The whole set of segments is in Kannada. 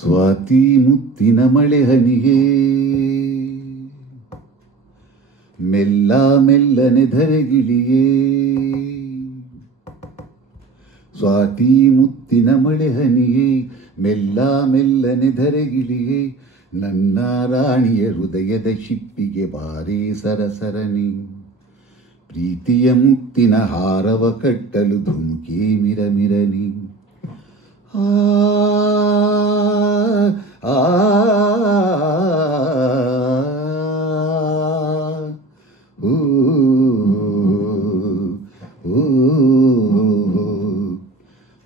ಸ್ವಾತಿ ಮುತ್ತಿನ ಮಳೆ ಹನಿಗೆ ಮೆಲ್ಲ ಮೆಲ್ಲನೆ ಧರೆಗಿಳಿಯೇ. ಸ್ವಾತಿ ಮುತ್ತಿನ ಮಳೆ ಹನಿಗೆ ಮೆಲ್ಲ ಮೆಲ್ಲನೆ ಧರೆಗಿಳಿಯೇ. ನನ್ನ ರಾಣಿಯ ಹೃದಯದ ಶಿಪ್ಪಿಗೆ ಬಾರಿ ಸರಸರನಿ. ಪ್ರೀತಿಯ ಮುತ್ತಿನ ಹಾರವ ಕಟ್ಟಲು ಧುಮುಕಿ ಮಿರಮಿರನಿ. ಆ ಆ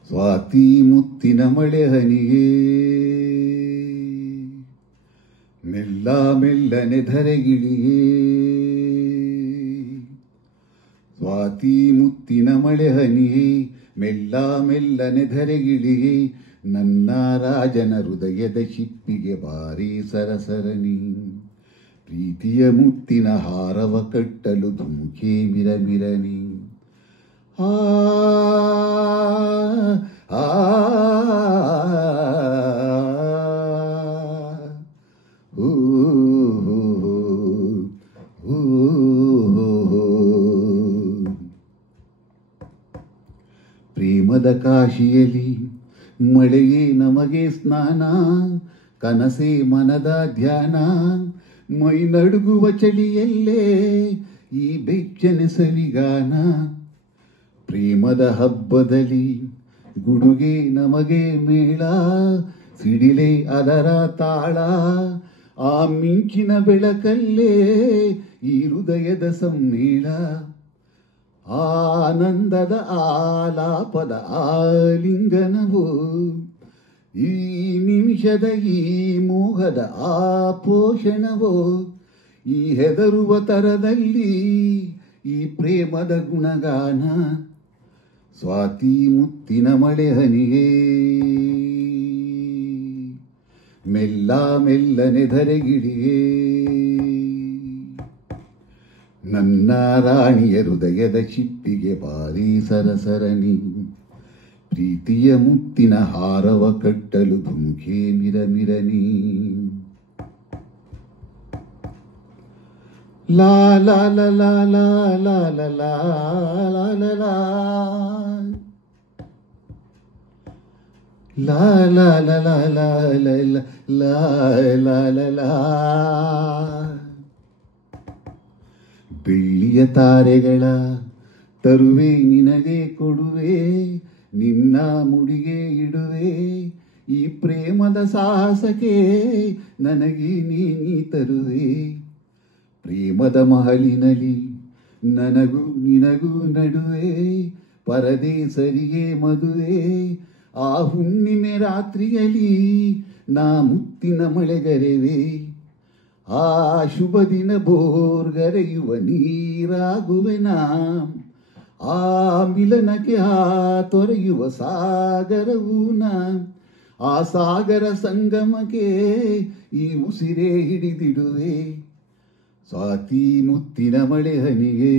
ಸ್ವಾತಿ ಮುತ್ತಿನ ಮಳೆ ಹನಿಗೆ ಮೆಲ್ಲ ಮೆಲ್ಲನೆ ಧರೆಗಿಳಿಯೇ. ಸ್ವಾತಿ ಮುತ್ತಿನ ಮಳೆ ಹನಿಯೇ ಮೆಲ್ಲ ಮೆಲ್ಲನೆ ಧರೆಗಿಳಿಯೇ. ನನ್ನ ರಾಜನ ಹೃದಯದ ಶಿಪ್ಪಿಗೆ ಬಾರಿ ಸರಸರನಿ. ಪ್ರೀತಿಯ ಮುತ್ತಿನ ಹಾರವ ಕಟ್ಟಲು ಧುಮುಕಿ ಮಿರಮಿರನಿ. ಆ ಆ ಪ್ರೇಮದ ಕಾಶಿಯಲ್ಲಿ ಮಳೆಯೇ ನಮಗೆ ಸ್ನಾನ. ಕನಸೇ ಮನದ ಧ್ಯಾನ. ಮೈ ನಡುಗುವ ಚಳಿಯಲ್ಲೇ ಈ ಬೆಚ್ಚನೆ ಸವಿಗಾನ. ಪ್ರೇಮದ ಹಬ್ಬದಲ್ಲಿ ಗುಡುಗೆ ನಮಗೆ ಮೇಳ. ಸಿಡಿಲೆ ಅದರ ತಾಳ. ಆ ಮಿಂಚಿನ ಬೆಳಕಲ್ಲೇ ಈ ಹೃದಯದ ಸಮ್ಮೇಳ. ಆನಂದದ ಆಲಾಪದ ಆಲಿಂಗನವೋ. ಈ ನಿಮಿಷದ ಈ ಮೋಹದ ಆಪೋಷಣವೋ. ಈ ಹೆದರುವ ತರದಲ್ಲಿ ಈ ಪ್ರೇಮದ ಗುಣಗಾನ. ಸ್ವಾತಿ ಮುತ್ತಿನ ಮಳೆ ಹನಿಯೇ ಮೆಲ್ಲ ಮೆಲ್ಲನೆ ಧರೆಗಿಳಿಯೇ. ನನ್ನ ರಾಣಿಯ ಹೃದಯದ ಶಿಪ್ಪಿಗೆ ಬಾರಿ ಸರಸರನಿ. ಪ್ರೀತಿಯ ಮುತ್ತಿನ ಹಾರವ ಕಟ್ಟಲು ಧುಮುಕಿ ಮಿರಮಿರನಿ. ಲಾ ಲಾ ಲಾ ಲಾ ಲಾ ಲಾ ಲಾ ಲಾ ಲಾ ಲಾ ಲಾ ಲಾ ಲಾ ಲಾ ಲಾ ಲಾ ಲಾ. ಬೆಳ್ಳಿಯ ತಾರೆಗಳ ತರುವೆ ನಿನಗೆ ಕೊಡುವೆ. ನಿನ್ನ ಮುಡಿಗೆ ಇಡುವೆ. ಈ ಪ್ರೇಮದ ಸಾಹಸಕ್ಕೆ ನನಗೆ ನೀ ತರುವೆ. ಪ್ರೇಮದ ಮಹಲಿನಲ್ಲಿ ನನಗೂ ನಿನಗೂ ನಡುವೆ ಪರದೇಸರಿಗೆ ಮದುವೆ. ಆ ಹುಣ್ಣಿಮೆ ರಾತ್ರಿಯಲ್ಲಿ ನಾ ಮುತ್ತಿನ ಮಳೆಗರೆವೆ. ಆ ಶುಭ ದಿನ ಬೋರ್ಗರೆಯುವ ನೀರಾಗುವೆನಾ. ಆ ಮಿಲನಕ್ಕೆ ಆ ತೊರೆಯುವ ಸಾಗರವೂ ನಾ. ಆ ಸಾಗರ ಸಂಗಮಕ್ಕೆ ಈ ಉಸಿರೇ ಹಿಡಿದಿಡುವೆ. ಸ್ವಾತಿ ಮುತ್ತಿನ ಮಳೆ ಹನಿಗೆ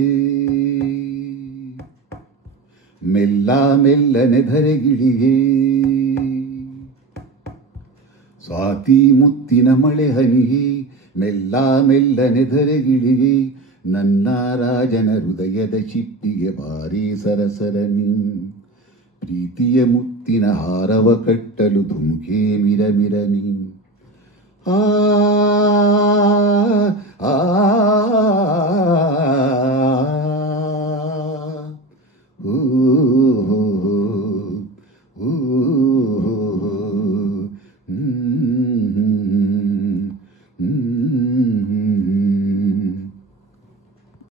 ಮೆಲ್ಲ ಮೆಲ್ಲನೆ ಧರೆಗಿಳಿಯೇ. ಸ್ವಾತಿ ಮುತ್ತಿನ ಮಳೆ ಹನಿಗೆ ಮೆಲ್ಲ ಮೆಲ್ಲನೆ ಧರೆಗಿಳಿಯೇ. ನನ್ನ ರಾಜನ ಹೃದಯದ ಶಿಪ್ಪಿಗೆ ಬಾರಿ ಸರಸರನಿ. ಪ್ರೀತಿಯ ಮುತ್ತಿನ ಹಾರವ ಕಟ್ಟಲು ಧುಮುಕಿ ಮಿರಮಿರನಿ. ಆ ಆ